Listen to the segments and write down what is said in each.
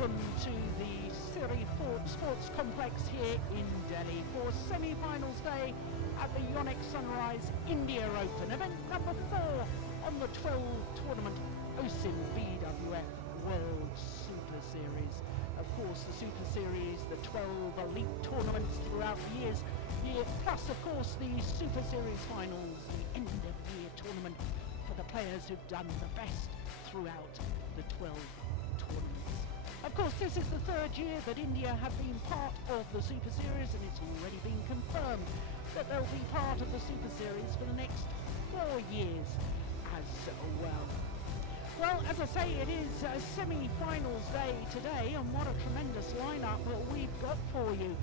welcome to the Siri Sports Complex here in Delhi for semi-finals day at the Yonex-Sunrise India Open, event number 4 on the 12 tournament OSIM BWF World Superseries. Of course, the Super Series, the 12 elite tournaments throughout the years, plus of course the Super Series Finals, the end of year tournament for the players who've done the best throughout the 12 tournaments. Of course, this is the third year that India have been part of the Super Series, and it's already been confirmed that they'll be part of the Super Series for the next 4 years as well. Well, as I say, it is a semi-finals day today, and what a tremendous lineup that we've got for you.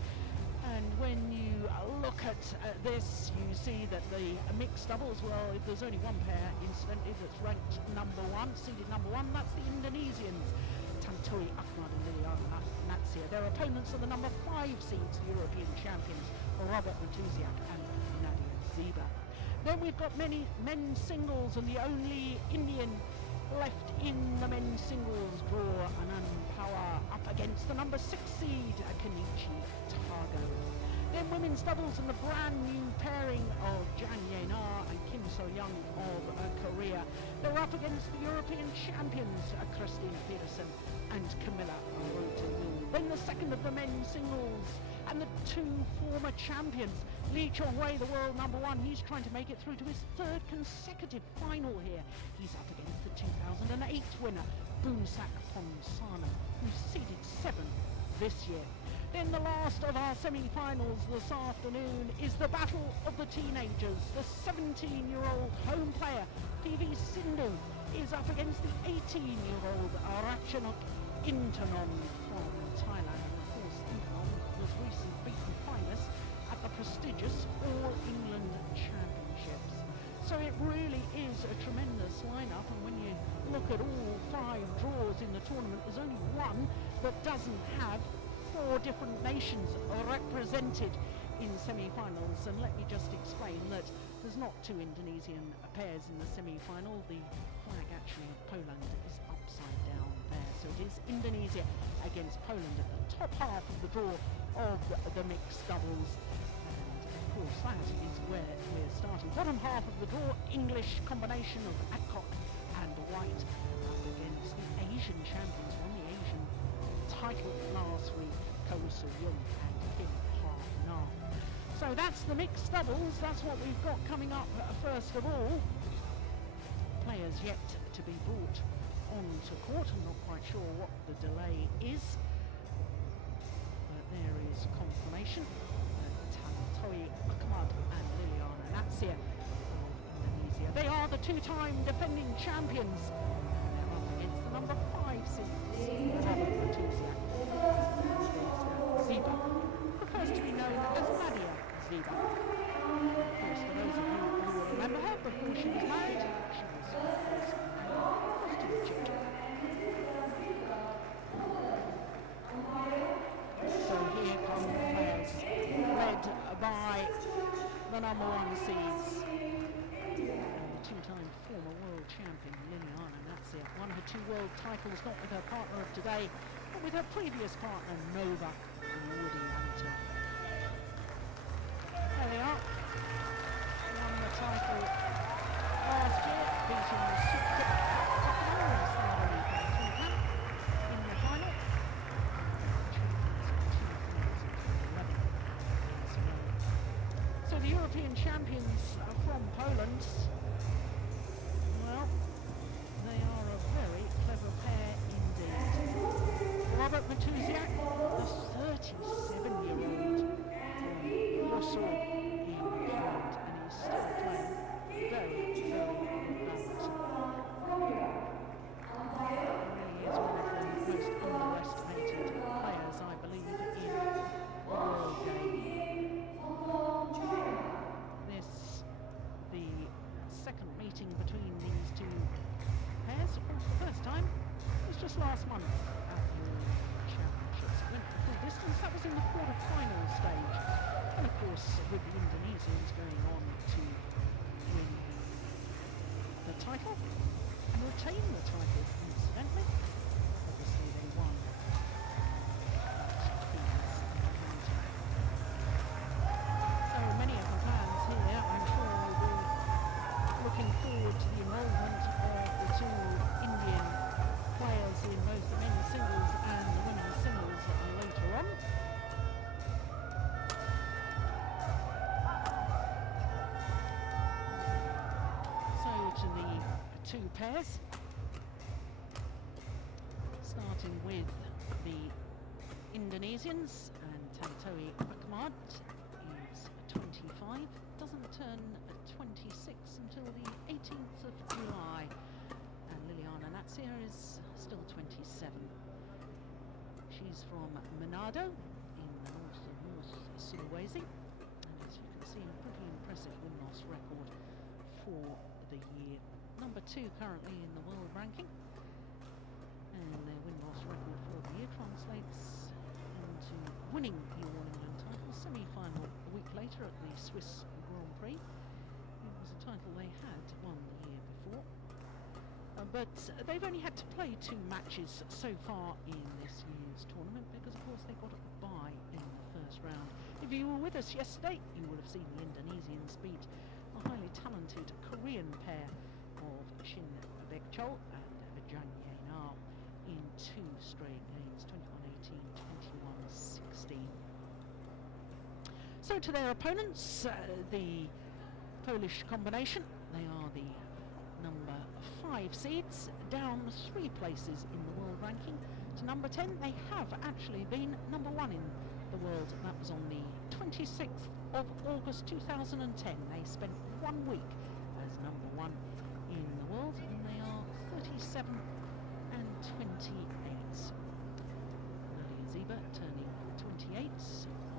And when you look at this, you see that the mixed doubles, well, if there's only one pair, incidentally, that's ranked number 1, seeded number 1, that's the Indonesians, Tontowi, T.Ahmad and Liliyana. Their opponents are the number 5 seeds, the European champions, R.Mateusiak and Nadiezda. Then we've got many men's singles, and the only Indian left in the men's singles draw, Anand Power up against the number 6 seed, Kenichi Tago. Then women's doubles and the brand new pairing of Jang Ye-na and Kim So-young of Korea. They're up against the European champions, Christina Peterson and Camilla Roten. Then the second of the men's singles and the 2 former champions. Lee Chong-wei, the world number 1, he's trying to make it through to his 3rd consecutive final here. He's up against the 2008 winner, Boonsak Ponsana, who seeded 7th this year. Then the last of our semi-finals this afternoon is the battle of the teenagers. The 17-year-old home player, PV Sindhu, is up against the 18-year-old Ratchanok Intanon from Thailand. And of course, Intanon was recently beaten finalist at the prestigious All England Championships. So it really is a tremendous lineup, and when you look at all 5 draws in the tournament, there's only one that doesn't have 4 different nations represented in semi-finals. And let me just explain that there's not 2 Indonesian pairs in the semi-final. The flag actually of Poland is upside down there. So it is Indonesia against Poland at the top half of the draw of the mixed doubles. And of course that is where we're starting. Bottom half of the draw, English combination of Adcock and White up against the Asian champions, won the Asian title last week, Ko So-young and Kim Ha-na. So that's the mixed doubles. That's what we've got coming up first of all. Players yet to be brought onto court. I'm not quite sure what the delay is, but there is confirmation. Tontowi, T.Ahmad and Liliyana of Indonesia. They are the 2-time defending champions. They're up against the number 5 seed, R.Mateusiak. N.Zieba, prefers to be known as Nadiezda. Of course, for those of you who will remember her, before she was married, she was a prostitute. So here come the players, led by the number 1 seeds and the 2-time former world champion Liliyana. Won her 2 world titles, not with her partner of today, but with her previous partner Nova Woody. There they are. Won the title last year, beating the Super in the final. So the European champions from Poland, well, they are a very clever pair indeed. R.Mateusiak, the 37-year-old from Warsaw in Poland, and he's still playing very, very well. He really is one of the most underestimated players, I believe, in the world game. This, the second meeting between these 2 pairs. Of course, the first time was just last month at the Championships. It went the full distance. That was in the quarter-final stage. And of course, with the Indonesians going on to win the title and retain the title, incidentally. Obviously, they won two pairs. Starting with the Indonesians, and T.Ahmad is 25, doesn't turn 26 until the 18th of July, and N.Natsir is still 27. She's from Manado in the north of North Sulawesi, and as you can see, a pretty impressive win-loss record for the year. Number 2 currently in the world ranking, and their win-loss record for the year translates into winning the All England title, semi-final a week later at the Swiss Grand Prix. It was a title they had won the year before, but they've only had to play 2 matches so far in this year's tournament because, of course, they got a bye in the first round. If you were with us yesterday, you would have seen the Indonesians beat a highly talented Korean pair of Shin Baek-chol and Jang Ye-na in 2 straight games, 21-18, 21-16. So to their opponents, the Polish combination, they are the number 5 seeds, down 3 places in the world ranking to number 10. They have actually been number 1 in the world. That was on the 26th of August 2010. They spent 1 week as number 1 in the world, and they are 37 and 28. Nadiezda turning 28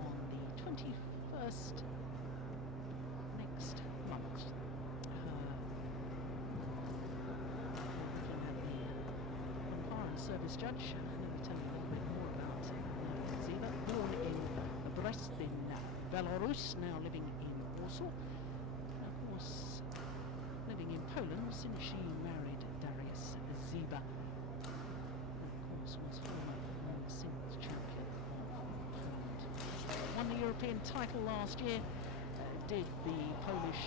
on the 21st next month. Service judge, let me tell you a little bit more about Nadiezda. Born in Brest in Belarus, now living in Warsaw. And of course, living in Poland since she married N.Zieba. And of course, was former world singles champion of Poland. Won the European title last year, did the Polish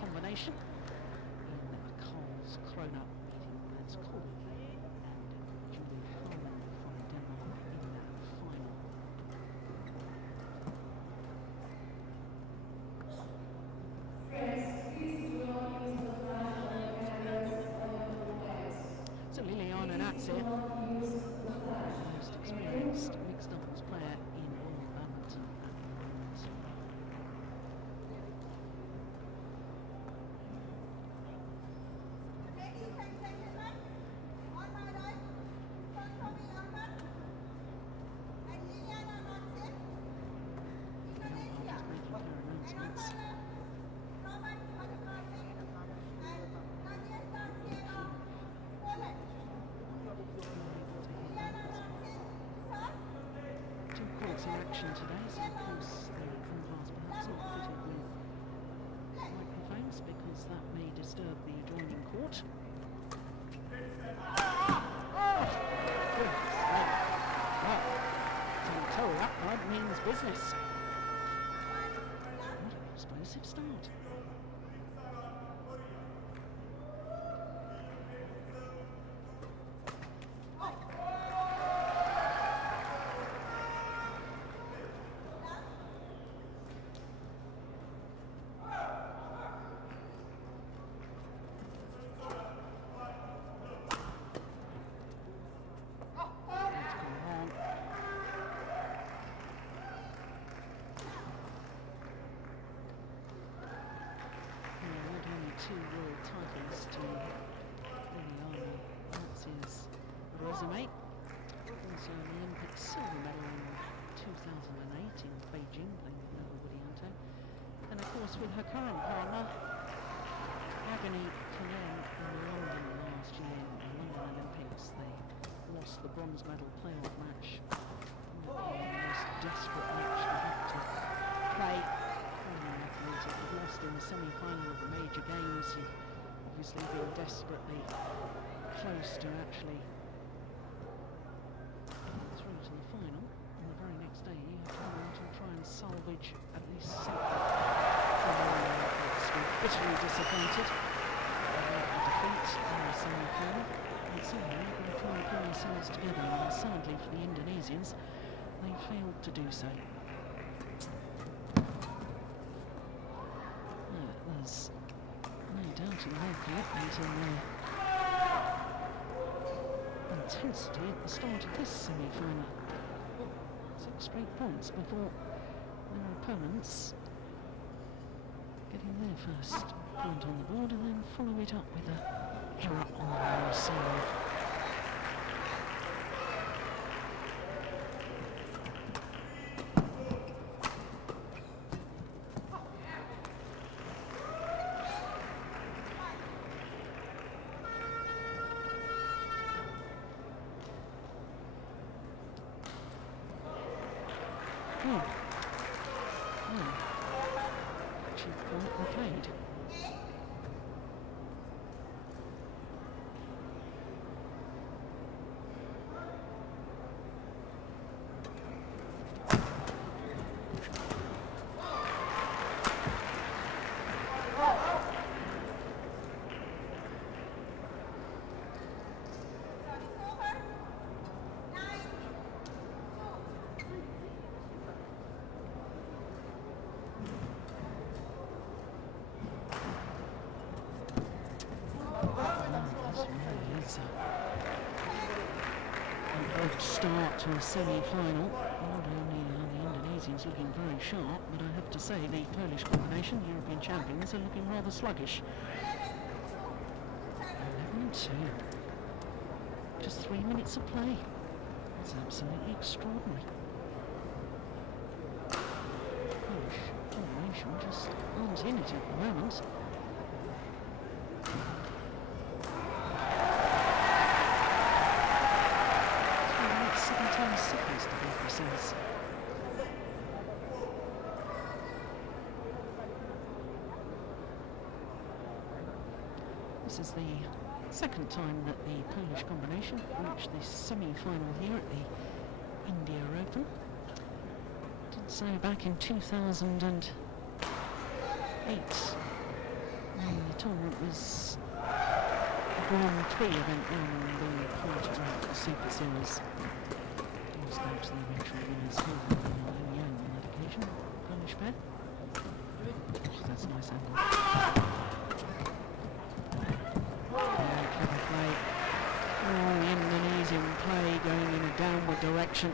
combination in Karlskrona, meeting Mads Kohl. So Liliyana and Natsir, the most experienced mixed doubles player in world badminton at the moment. Ladies and gentlemen, on my right, Tontowi and Liliyana, Indonesia, and on my left, R.Mateusiak and Nadiezda, Poland. Two courts in action today, so of course the compass perhaps not fitted with microphones because that may disturb the adjoining court. Tontowi upright means business. What an explosive start. Two world titles to N.Ziba's resume. Also an Olympic silver medal in 2008 in Beijing, playing with Nadiezda. And of course with her current partner, agony for them in London last year, in the London Olympics. They lost the bronze medal playoff match. The most desperate match to have to play. You've lost in the semi-final of the major games. You've obviously been desperately close to actually getting through to the final. And the very next day you have to go on to try and salvage at least something from the Olympics. We're bitterly disappointed about the defeat in the semi-final. And somehow they're going to try and pull themselves together. And sadly for the Indonesians, they failed to do so. There's no doubt in their commitment and their intensity at the start of this semi-final. 6 straight points before their opponents getting their first point on the board and then follow it up with a error on the low serve. Start to a semi-final. Not only are the Indonesians looking very sharp, but I have to say the Polish combination, European champions, are looking rather sluggish. 11-2. Just 3 minutes of play. That's absolutely extraordinary. Polish combination just aren't in it at the moment. 17 seconds to be precise. This is the second time that the Polish combination reached the semi-final here at the India Open. Did so back in 2008 when the tournament was a Grand Prix event on the quarter of the Super Series. Down to the eventual winners here on that occasion, Polish pair. That's a nice angle. Very clever play. Oh, the Indonesian play going in a downward direction.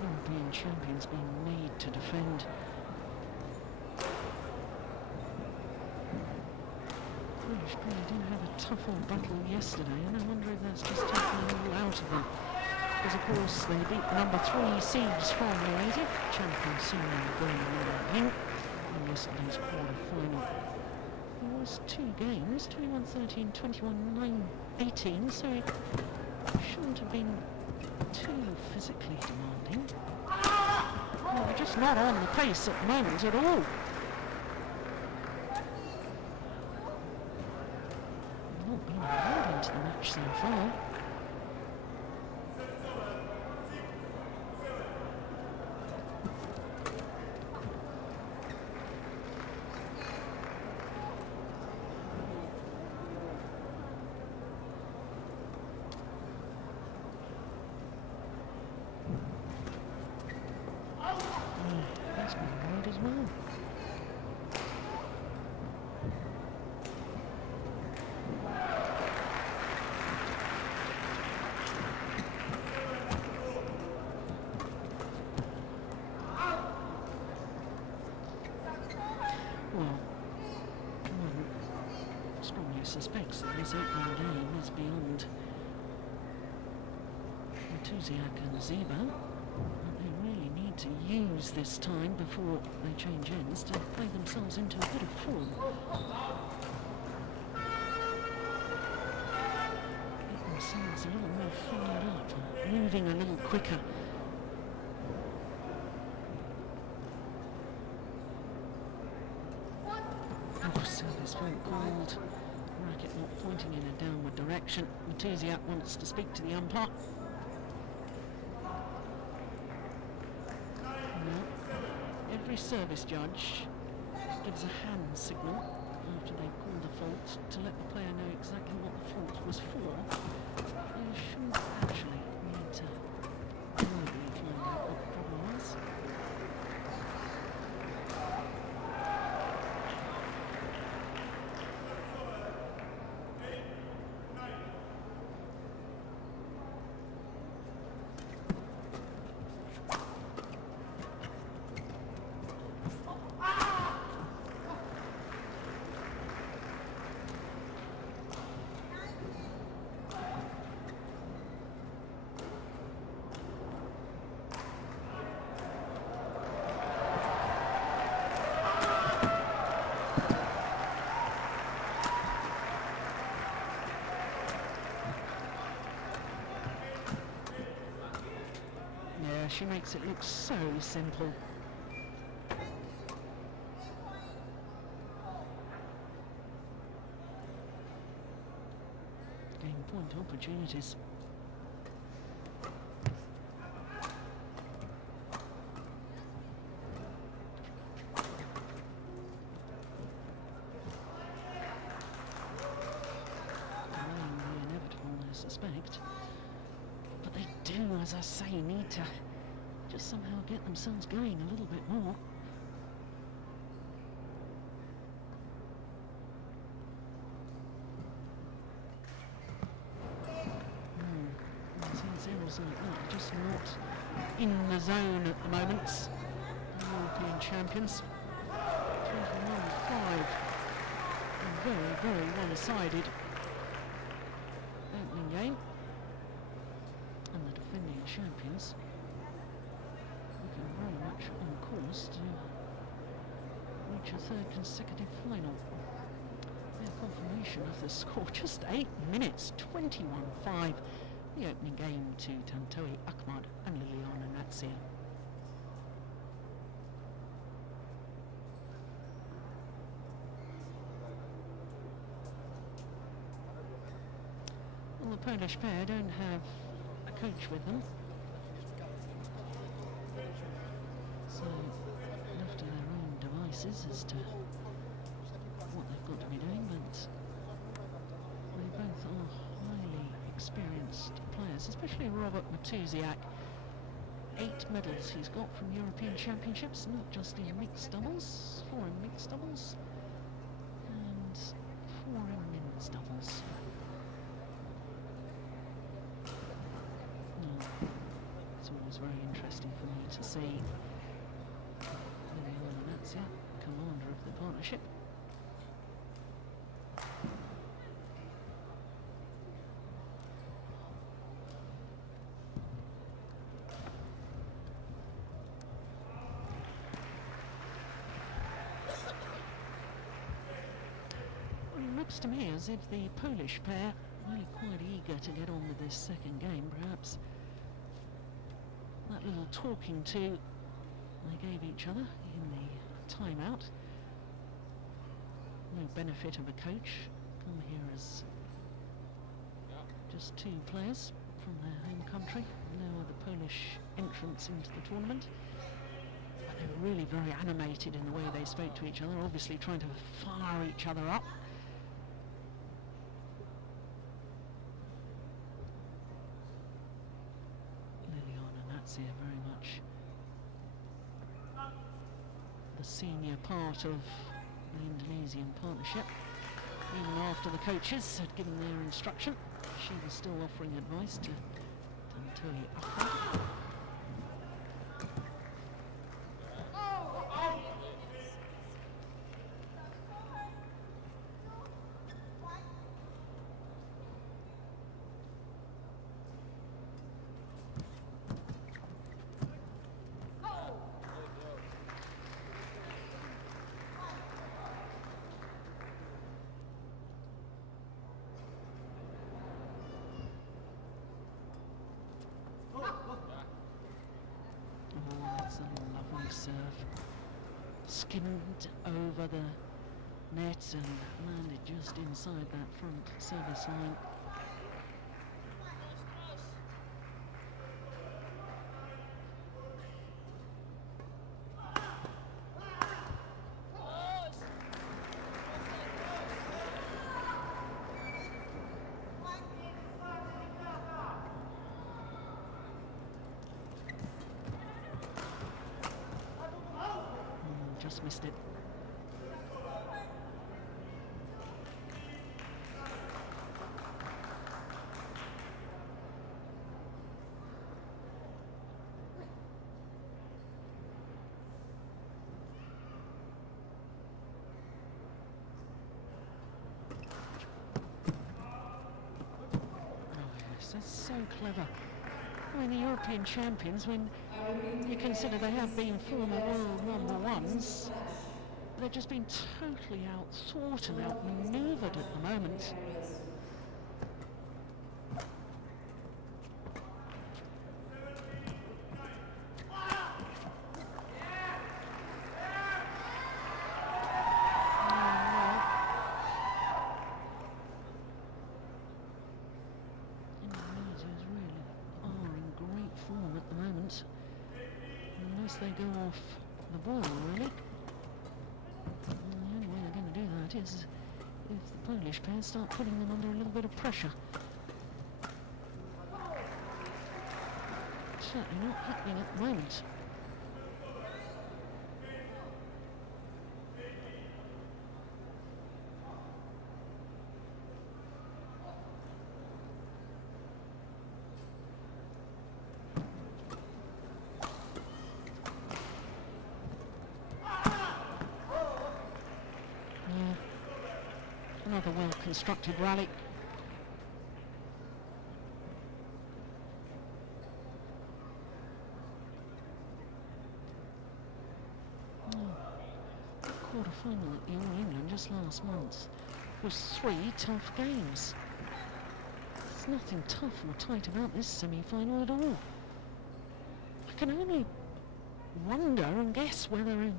European champions being made to defend. Polish pair did have a tough old battle yesterday, and I wonder if that's just taken a little out of them. Because of course they beat number 3 seeds from Malaysia, champion Siri in pink, in yesterday's quarter-final. It was 2 games, 21-13, 21-18, so it shouldn't have been too physically demanding. Well, they're just not on the pace at the moment at all. Not been allowed into the match so far. Suspects that this opening game is beyond R.Mateusiak and N.Zieba, but they really need to use this time before they change ends to play themselves into a bit of form. Get themselves a little more fired up, moving a little quicker. Oh, service point called. Racket not pointing in a downward direction. Mateusiak wants to speak to the umpire. Every service judge gives a hand signal after they've called a fault to let the player know exactly what the fault was for. They shouldn't actually need to probably find out what the problem was. she makes it look so simple. Game point opportunities. Suspect, but they do, as I say, need to just somehow get themselves going a little bit more. Zeros like that, just not in the zone at the moment. The European champions, 21-5, very, very one-sided opening game, and the defending champions looking very much on course to reach a third consecutive final. Their confirmation of the score, just 8 minutes, 21-5, the opening game to Tontowi, Ahmad and Liliyana Natsir. Well, the Polish pair don't have a coach with them, so left to their own devices as to what they've got to be doing, but they both are highly experienced players, especially R.Mateusiak. 8 medals he's got from European Championships, not just in mixed doubles, 4 in mixed doubles and 4 in men's doubles. It's always very interesting for me to see N.Zieba, commander of the partnership. Well, it looks to me as if the Polish pair are really quite eager to get on with this second game. Perhaps that little talking to they gave each other in the timeout. No benefit of a coach. Come here as just 2 players from their home country. No other Polish entrants into the tournament. But they were really very animated in the way they spoke to each other, obviously trying to fire each other up. Very much the senior part of the Indonesian partnership. Even after the coaches had given their instruction, she was still offering advice to Tontowi. Serve skimmed over the net and landed just inside that front service line. Just missed it. That's so clever. I mean, the European champions, when you consider they have been former world #1s, they've just been totally outthought and outmaneuvered at the moment. they go off the ball, really. And the only way they're going to do that is if the Polish pair start putting them under a little bit of pressure. Certainly not happening at the moment. Another well-constructed rally. Quarter-final at the All England just last month was 3 tough games. There's nothing tough or tight about this semi-final at all. I can only wonder and guess whether in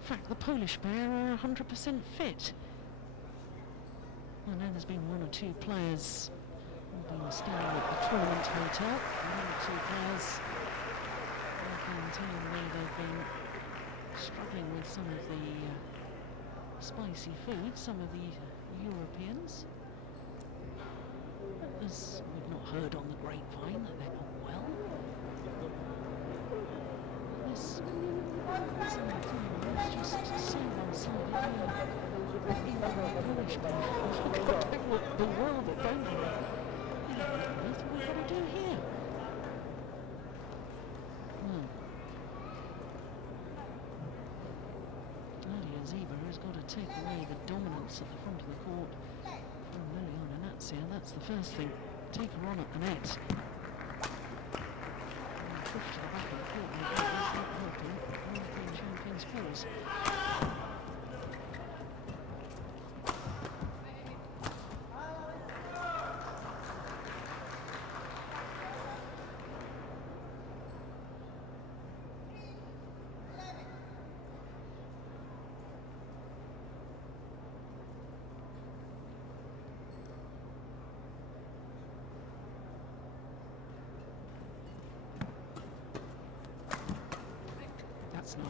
fact the Polish pair are 100% fit. I know there's been 1 or 2 players who've been staying at the tournament hotel. 1 or 2 players have been telling me they've been struggling with some of the spicy food, some of the Europeans. As we've not heard on the grapevine that they're not well. This semi-final is just so one-sided. Even the Polish pair have got to look the world at, don't they? What have we got to do here? Nadiezda has got to take away the dominance at the front of the court from Liliyana. That's the first thing. Take her on at the net. And push to the back of the court and get this not helping European champions' cause.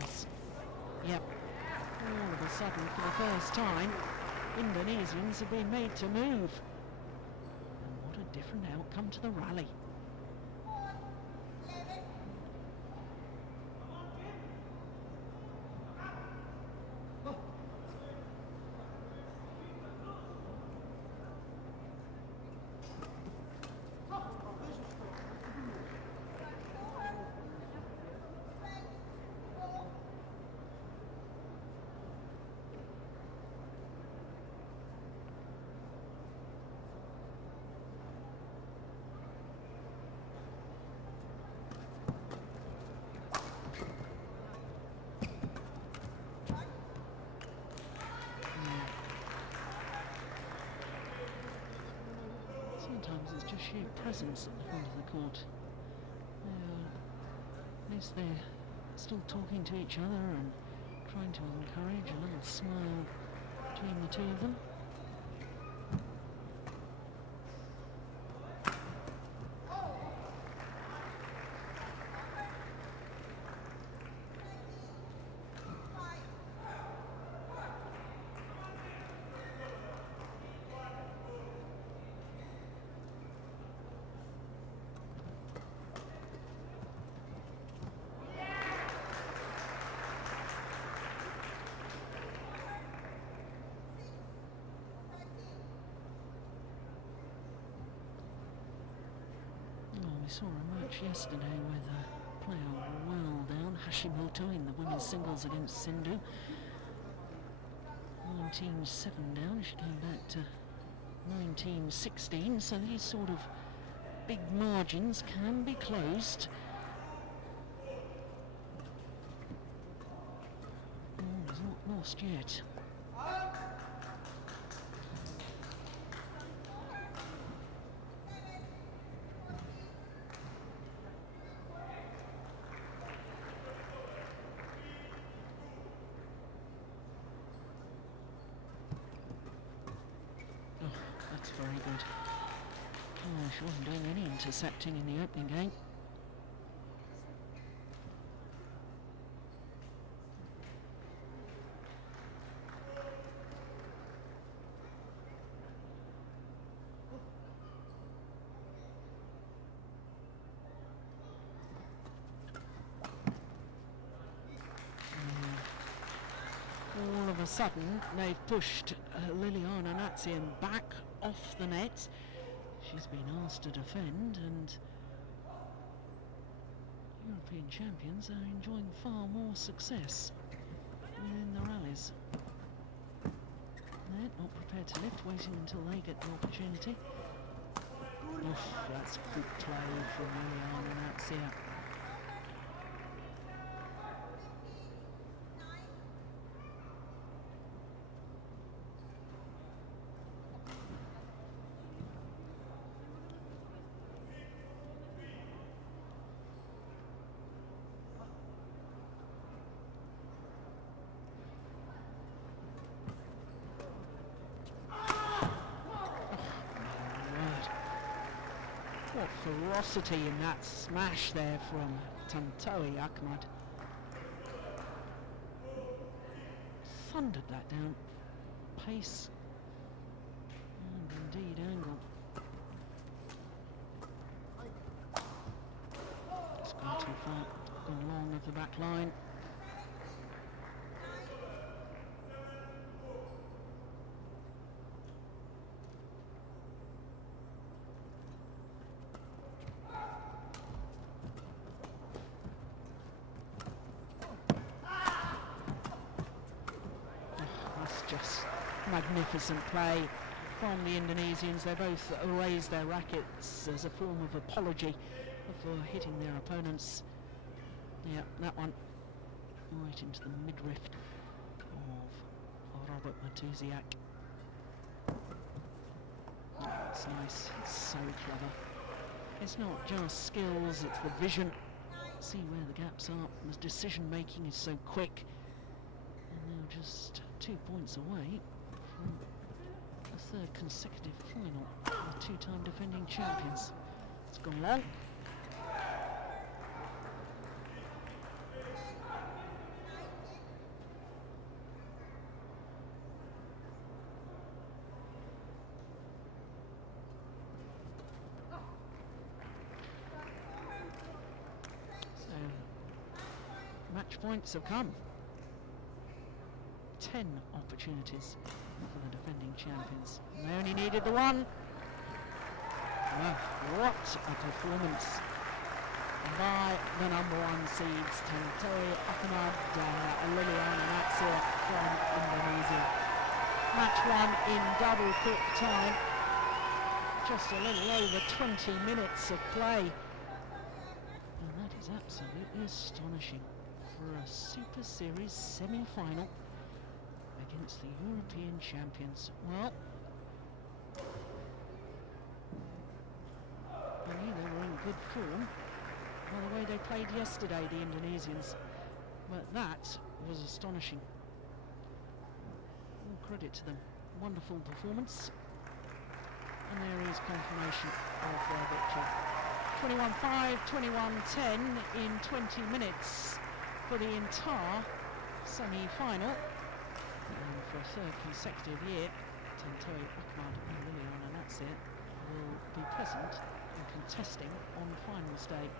Nice. Yep. All of a sudden, for the first time, Indonesians have been made to move. And what a different outcome to the rally. Sometimes it's just sheer presence at the front of the court. At least they're still talking to each other and trying to encourage a little smile between the two of them. We saw a match yesterday with a player well down, Hashimoto, in the women's singles against Sindhu. 19-7 down, she came back to 19-16, so these sort of big margins can be closed. It's not lost yet. Very good. Oh, she wasn't doing any intercepting in the opening game. a sudden, they've pushed Liliyana Natsir back off the net. She's been asked to defend, and European champions are enjoying far more success within the rallies. They're not prepared to lift, waiting until they get the opportunity. Oof, that's good play from Liliyana Natsir. What ferocity in that smash there from T.Ahmad. Thundered that down. Pace and indeed angle. It's gone too far, gone long of the back line. Just magnificent play from the Indonesians. They both raised their rackets as a form of apology for hitting their opponents. Yeah, that one right into the midriff of R.Mateusiak. That's nice, it's so clever. It's not just skills, it's the vision. See where the gaps are, the decision making is so quick. And now just 2 points away from a third consecutive final with two-time defending champions. It's gone long. So, match points have come. 10 opportunities for the defending champions. And they only needed the one. Wow, what a performance by the #1 seeds, T.Ahmad and Liliyana Natsir from Indonesia. Match won in double quick time. Just a little over 20 minutes of play. And that is absolutely astonishing for a Super Series semi-final against the European champions. Well, I knew they were in good form by the way they played yesterday, the Indonesians, but that was astonishing. All credit to them. Wonderful performance, and there is confirmation of their victory. 21-5, 21-10 in 20 minutes for the entire semi-final. And for a third consecutive year, Tontowi-Ahmad and Liliyana Natsir will be present and contesting on finals day.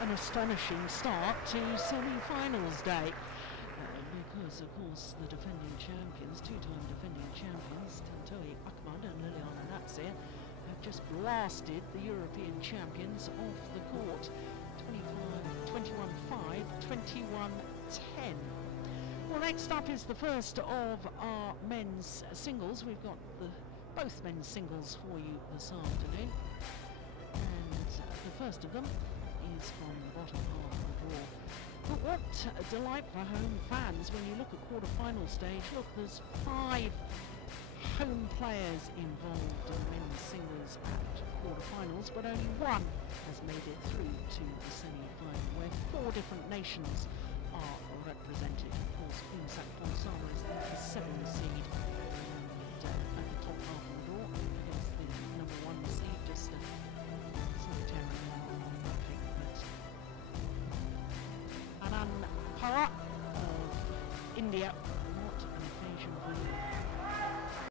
An astonishing start to semi-finals day, because of course the defending champions, two-time defending champions, Tontowi-Ahmad and Liliyana Natsir, have just blasted the European champions off the court. 21-5, 21-10. Well, next up is the first of our men's singles. We've got both men's singles for you this afternoon. And the first of them is from the bottom half of the draw. But what a delight for home fans when you look at quarter-final stage. Look, there's 5 home players involved in men's singles at quarter-finals, but only one has made it through to the semi-final, where 4 different nations are represented. Of course, Botswana is the 7th seed, and at the top half of